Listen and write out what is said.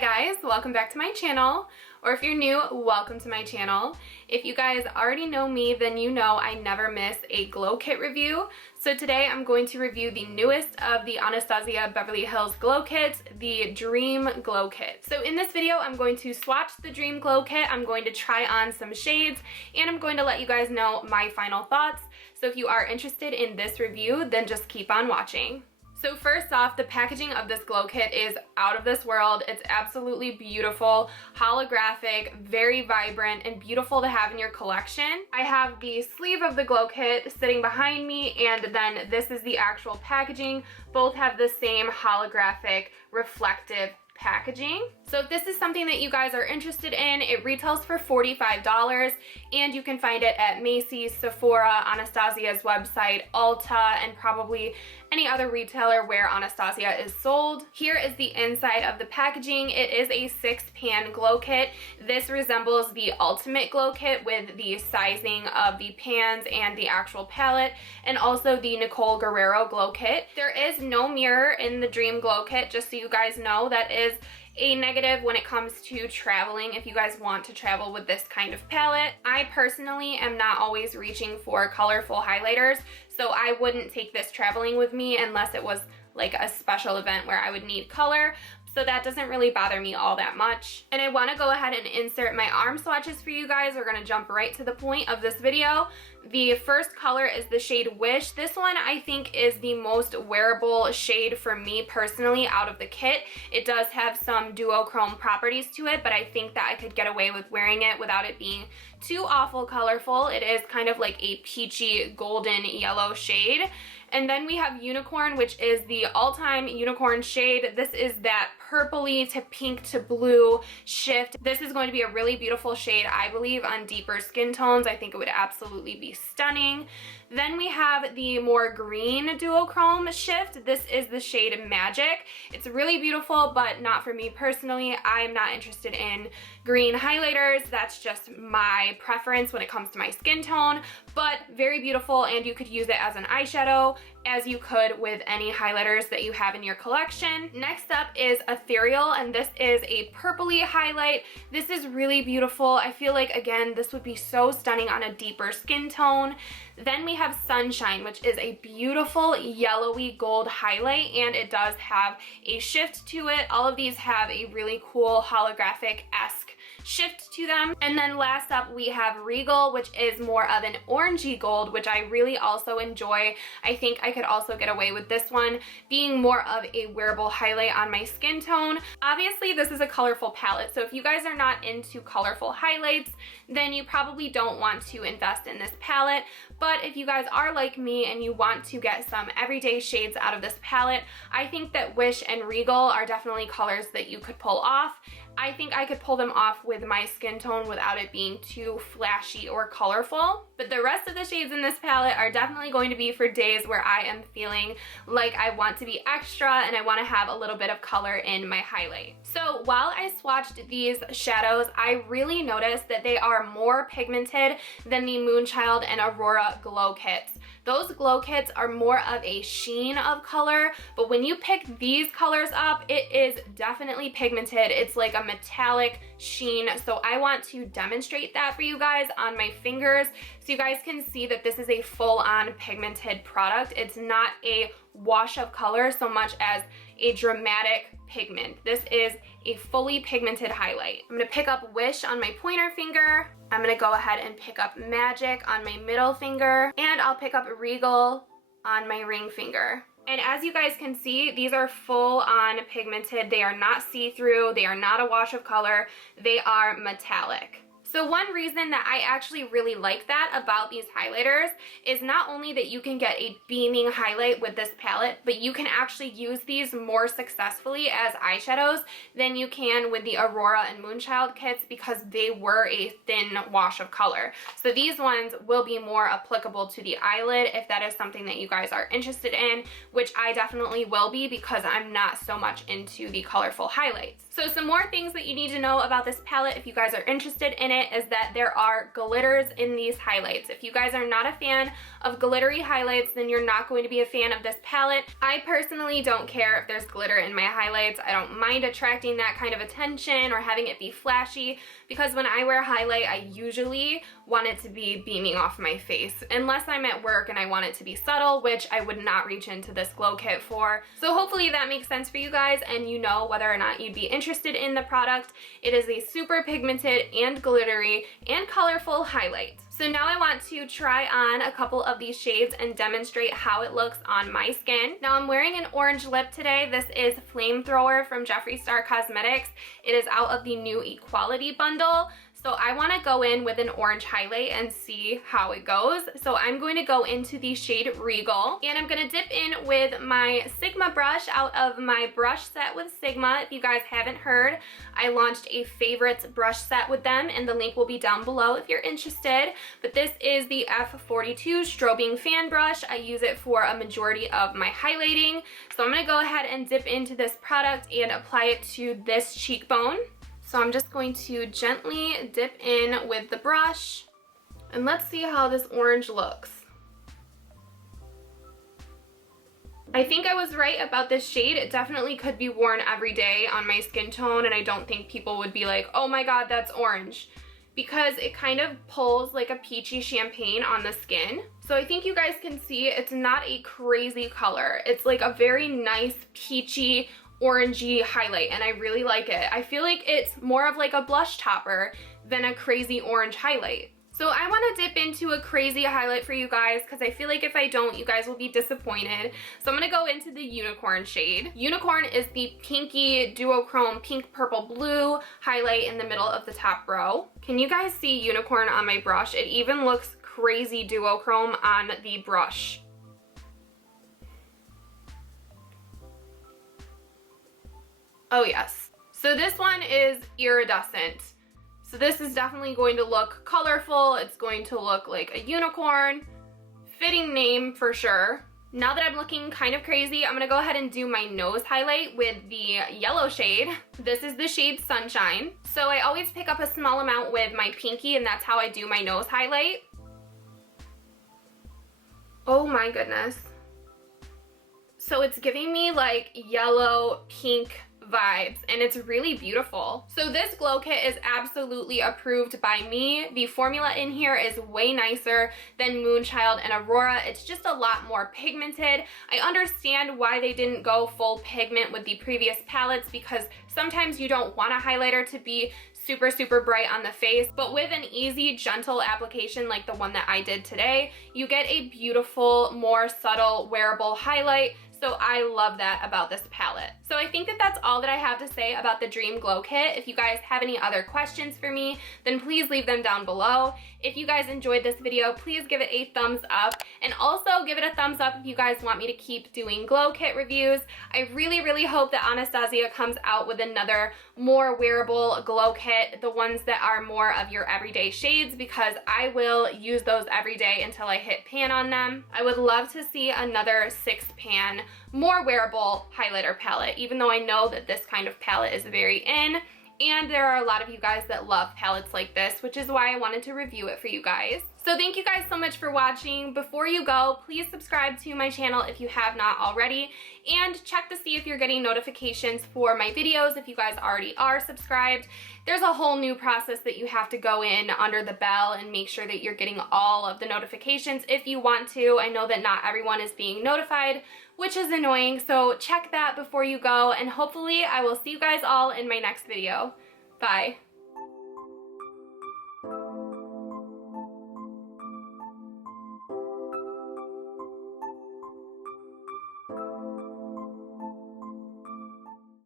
guys, welcome back to my channel, or if you're new, welcome to my channel. If you guys already know me, then you know I never miss a glow kit review. So today I'm going to review the newest of the Anastasia Beverly Hills glow kits, the Dream Glow Kit. So in this video, I'm going to swatch the Dream Glow Kit, I'm going to try on some shades, and I'm going to let you guys know my final thoughts. So if you are interested in this review, then just keep on watching. So first off, the packaging of this glow kit is out of this world. It's absolutely beautiful, holographic, very vibrant, and beautiful to have in your collection. I have the sleeve of the glow kit sitting behind me, and then this is the actual packaging. Both have the same holographic, reflective packaging. So if this is something that you guys are interested in, it retails for $45, and you can find it at Macy's, Sephora, Anastasia's website, Ulta, and probably any other retailer where Anastasia is sold. Here is the inside of the packaging. It is a 6-pan glow kit. This resembles the Ultimate Glow Kit with the sizing of the pans and the actual palette, and also the Nicole Guerrero Glow Kit. There is no mirror in the Dream Glow Kit, just so you guys know. That is a negative when it comes to traveling if you guys want to travel with this kind of palette. I personally am not always reaching for colorful highlighters, so I wouldn't take this traveling with me unless it was like a special event where I would need color. So that doesn't really bother me all that much. And I want to go ahead and insert my arm swatches for you guys. We're going to jump right to the point of this video. The first color is the shade Wish. This one I think is the most wearable shade for me personally out of the kit. It does have some duochrome properties to it, but I think that I could get away with wearing it without it being too awful colorful. It is kind of like a peachy golden yellow shade. And then we have Unicorn, which is the all-time unicorn shade. This is that purpley to pink to blue shift. This is going to be a really beautiful shade, I believe, on deeper skin tones. I think it would absolutely be stunning. Then we have the more green duochrome shift. This is the shade Magic. It's really beautiful, but not for me personally. I am not interested in green highlighters. That's just my preference when it comes to my skin tone, but very beautiful, and you could use it as an eyeshadow, as you could with any highlighters that you have in your collection. Next up is Ethereal, and this is a purpley highlight. This is really beautiful. I feel like, again, this would be so stunning on a deeper skin tone. Then we have Sunshine, which is a beautiful yellowy gold highlight, and it does have a shift to it. All of these have a really cool holographic-esque shift to them. And then last up we have Regal, which is more of an orangey gold, which I really also enjoy. I think I could also get away with this one being more of a wearable highlight on my skin tone. Obviously this is a colorful palette, so if you guys are not into colorful highlights, then you probably don't want to invest in this palette. But if you guys are like me and you want to get some everyday shades out of this palette, I think that Wish and Regal are definitely colors that you could pull off. I think I could pull them off with my skin tone without it being too flashy or colorful. But the rest of the shades in this palette are definitely going to be for days where I am feeling like I want to be extra and I want to have a little bit of color in my highlight. So while I swatched these shadows, I really noticed that they are more pigmented than the Moonchild and Aurora glow kits. Those glow kits are more of a sheen of color, but when you pick these colors up, it is definitely pigmented. It's like a metallic sheen, so I want to demonstrate that for you guys on my fingers so you guys can see that this is a full-on pigmented product. It's not a wash of color so much as a dramatic pigment. This is a fully pigmented highlight. I'm going to pick up Wish on my pointer finger. I'm going to go ahead and pick up Magic on my middle finger, and I'll pick up Regal on my ring finger. And as you guys can see, these are full on pigmented. They are not see-through. They are not a wash of color. They are metallic. So one reason that I actually really like that about these highlighters is not only that you can get a beaming highlight with this palette, but you can actually use these more successfully as eyeshadows than you can with the Aurora and Moonchild kits because they were a thin wash of color. So these ones will be more applicable to the eyelid if that is something that you guys are interested in, which I definitely will be because I'm not so much into the colorful highlights. So some more things that you need to know about this palette if you guys are interested in it is that there are glitters in these highlights. If you guys are not a fan of glittery highlights, then you're not going to be a fan of this palette. I personally don't care if there's glitter in my highlights. I don't mind attracting that kind of attention or having it be flashy, because when I wear highlight, I usually want it to be beaming off my face, unless I'm at work and I want it to be subtle, which I would not reach into this glow kit for. So hopefully that makes sense for you guys and you know whether or not you'd be interested in the product. It is a super pigmented and glittery and colorful highlight. So now I want to try on a couple of these shades and demonstrate how it looks on my skin. Now I'm wearing an orange lip today. This is Flamethrower from Jeffree Star Cosmetics. It is out of the new Equality bundle. So I want to go in with an orange highlight and see how it goes. So I'm going to go into the shade Regal, and I'm going to dip in with my Sigma brush out of my brush set with Sigma. If you guys haven't heard, I launched a favorites brush set with them, and the link will be down below if you're interested. But this is the F42 Strobing Fan Brush. I use it for a majority of my highlighting. So I'm going to go ahead and dip into this product and apply it to this cheekbone. So I'm just going to gently dip in with the brush, and let's see how this orange looks. I think I was right about this shade. It definitely could be worn every day on my skin tone, and I don't think people would be like, oh my god, that's orange, because it kind of pulls like a peachy champagne on the skin. So I think you guys can see it's not a crazy color. It's like a very nice peachy orangey highlight, and I really like it. I feel like it's more of like a blush topper than a crazy orange highlight. So I want to dip into a crazy highlight for you guys, because I feel like if I don't, you guys will be disappointed. So I'm going to go into the Unicorn shade. Unicorn is the pinky duochrome pink purple blue highlight in the middle of the top row. Can you guys see Unicorn on my brush? It even looks crazy duochrome on the brush. Oh yes. So this one is iridescent. So this is definitely going to look colorful. It's going to look like a unicorn. Fitting name for sure. Now that I'm looking kind of crazy, I'm gonna go ahead and do my nose highlight with the yellow shade. This is the shade Sunshine. So I always pick up a small amount with my pinky, and that's how I do my nose highlight. Oh my goodness. So it's giving me like yellow, pink vibes, and it's really beautiful. So this glow kit is absolutely approved by me. The formula in here is way nicer than Moonchild and Aurora. It's just a lot more pigmented. I understand why they didn't go full pigment with the previous palettes, because sometimes you don't want a highlighter to be super bright on the face, but with an easy, gentle application like the one that I did today, you get a beautiful, more subtle, wearable highlight. So I love that about this palette. So I think that that's all that I have to say about the Dream Glow Kit. If you guys have any other questions for me, then please leave them down below. If you guys enjoyed this video, please give it a thumbs up, and also give it a thumbs up if you guys want me to keep doing glow kit reviews. I really hope that Anastasia comes out with another more wearable glow kit, the ones that are more of your everyday shades, because I will use those every day until I hit pan on them. I would love to see another 6-pan, more wearable highlighter palette, even though I know that this kind of palette is very in. And there are a lot of you guys that love palettes like this, which is why I wanted to review it for you guys. So thank you guys so much for watching. Before you go, please subscribe to my channel if you have not already, and check to see if you're getting notifications for my videos if you guys already are subscribed. There's a whole new process that you have to go in under the bell and make sure that you're getting all of the notifications if you want to. I know that not everyone is being notified, which is annoying, so check that before you go, and hopefully I will see you guys all in my next video. Bye.